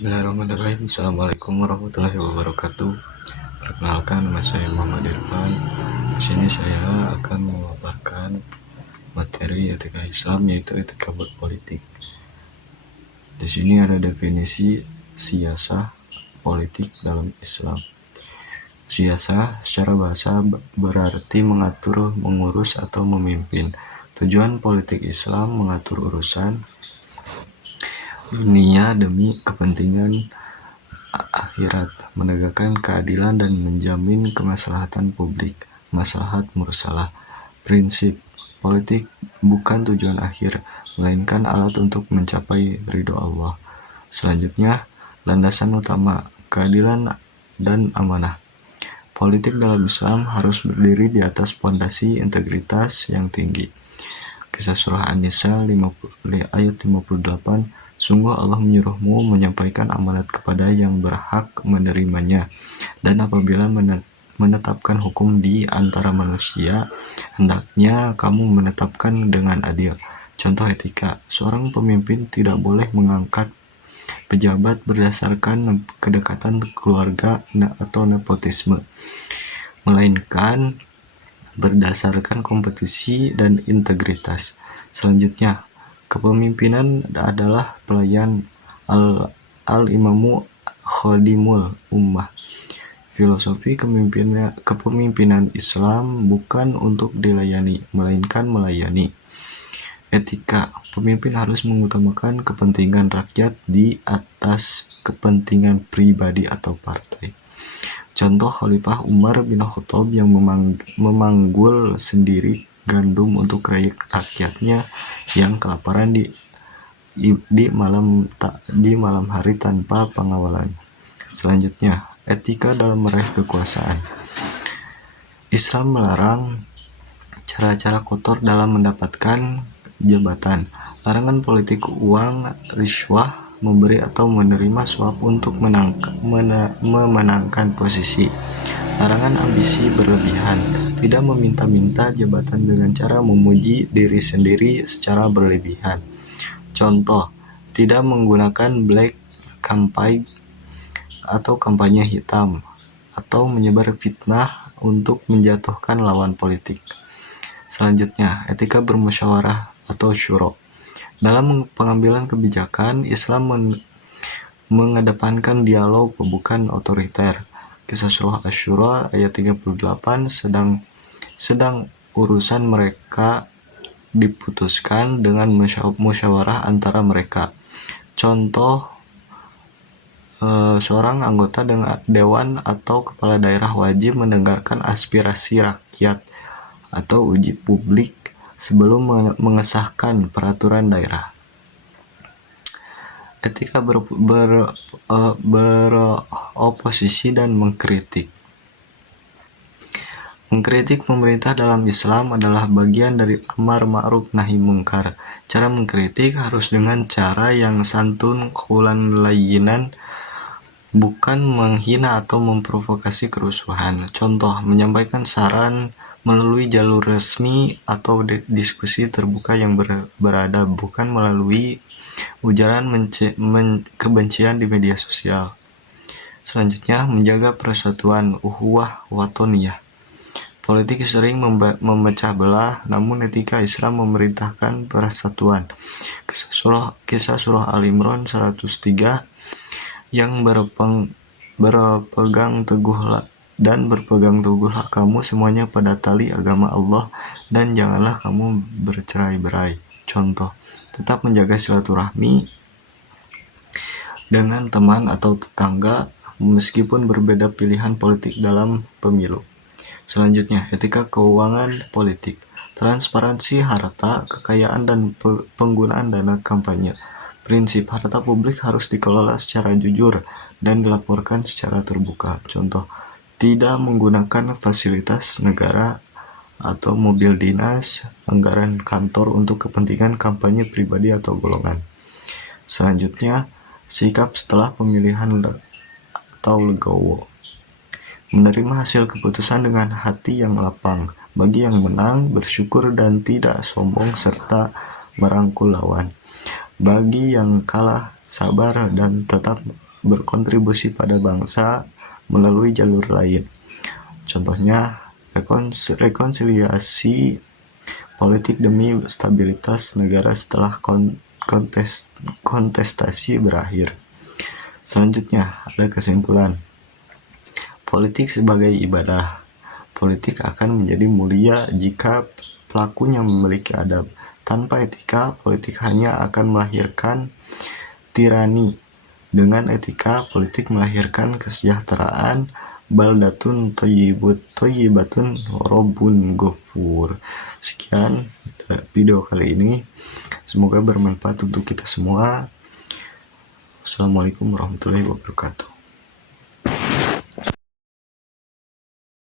Bismillahirrahmanirrahim. Assalamualaikum warahmatullahi wabarakatuh. Perkenalkan, nama saya Muhammad Irfan. Di sini saya akan memaparkan materi etika Islam, yaitu etika berpolitik. Di sini ada definisi siasah politik dalam Islam. Siasah secara bahasa berarti mengatur, mengurus, atau memimpin. Tujuan politik Islam mengatur urusan dunia demi kepentingan akhirat, menegakkan keadilan dan menjamin kemaslahatan publik, maslahat mursalah. Prinsip politik bukan tujuan akhir, melainkan alat untuk mencapai ridho Allah. Selanjutnya, landasan utama, keadilan dan amanah. Politik dalam Islam harus berdiri di atas fondasi integritas yang tinggi. Kisah surah An-Nisa ayat 58, sungguh Allah menyuruhmu menyampaikan amanat kepada yang berhak menerimanya, dan apabila menetapkan hukum di antara manusia, hendaknya kamu menetapkan dengan adil. Contoh etika, seorang pemimpin tidak boleh mengangkat pejabat berdasarkan kedekatan keluarga atau nepotisme, melainkan berdasarkan kompetisi dan integritas. Selanjutnya, kepemimpinan adalah pelayan, al-imamu khodimul ummah. Filosofi kepemimpinan Islam bukan untuk dilayani, melainkan melayani. Etika, pemimpin harus mengutamakan kepentingan rakyat di atas kepentingan pribadi atau partai. Contoh Khalifah Umar bin Khattab yang memanggul sendiri gandum untuk rakyatnya yang kelaparan di malam hari tanpa pengawalan. Selanjutnya, etika dalam meraih kekuasaan. Islam melarang cara-cara kotor dalam mendapatkan jabatan. Larangan politik uang, riswah, memberi atau menerima suap untuk memenangkan posisi. Larangan ambisi berlebihan, tidak meminta-minta jabatan dengan cara memuji diri sendiri secara berlebihan. Contoh, tidak menggunakan black campaign atau kampanye hitam, atau menyebar fitnah untuk menjatuhkan lawan politik. Selanjutnya, etika bermusyawarah atau syuro. Dalam pengambilan kebijakan, Islam mengedepankan dialog, bukan otoriter. Kisah surah Asy-Syura ayat 38, sedang urusan mereka diputuskan dengan musyawarah antara mereka. Contoh, seorang anggota dewan atau kepala daerah wajib mendengarkan aspirasi rakyat atau uji publik sebelum mengesahkan peraturan daerah. Etika beroposisi dan mengkritik. Mengkritik pemerintah dalam Islam adalah bagian dari amar ma'ruf nahi mungkar. Cara mengkritik harus dengan cara yang santun, qaulan layyinan, bukan menghina atau memprovokasi kerusuhan. Contoh, menyampaikan saran melalui jalur resmi atau diskusi terbuka yang beradab, bukan melalui ujaran kebencian di media sosial. Selanjutnya, menjaga persatuan, ukhuwah watoniyah. Politik sering memecah belah, namun etika Islam memerintahkan persatuan. Kisah surah Al-Imran 103, yang berpegang teguhlah kamu semuanya pada tali agama Allah, dan janganlah kamu bercerai-berai. Contoh, tetap menjaga silaturahmi dengan teman atau tetangga meskipun berbeda pilihan politik dalam pemilu. Selanjutnya, etika keuangan politik. Transparansi harta, kekayaan, dan penggunaan dana kampanye. Prinsip, harta publik harus dikelola secara jujur dan dilaporkan secara terbuka. Contoh, tidak menggunakan fasilitas negara atau mobil dinas, anggaran kantor untuk kepentingan kampanye pribadi atau golongan. Selanjutnya, sikap setelah pemilihan atau legowo. Menerima hasil keputusan dengan hati yang lapang. Bagi yang menang, bersyukur dan tidak sombong serta merangkul lawan. Bagi yang kalah, sabar dan tetap berkontribusi pada bangsa melalui jalur lain. Contohnya, rekonsiliasi politik demi stabilitas negara setelah kontestasi berakhir. Selanjutnya, ada kesimpulan. Politik sebagai ibadah. Politik akan menjadi mulia jika pelakunya memiliki adab. Tanpa etika, politik hanya akan melahirkan tirani. Dengan etika, politik melahirkan kesejahteraan. Baldatun thayyibatun rabbun ghafur. Sekian video kali ini. Semoga bermanfaat untuk kita semua. Assalamualaikum warahmatullahi wabarakatuh.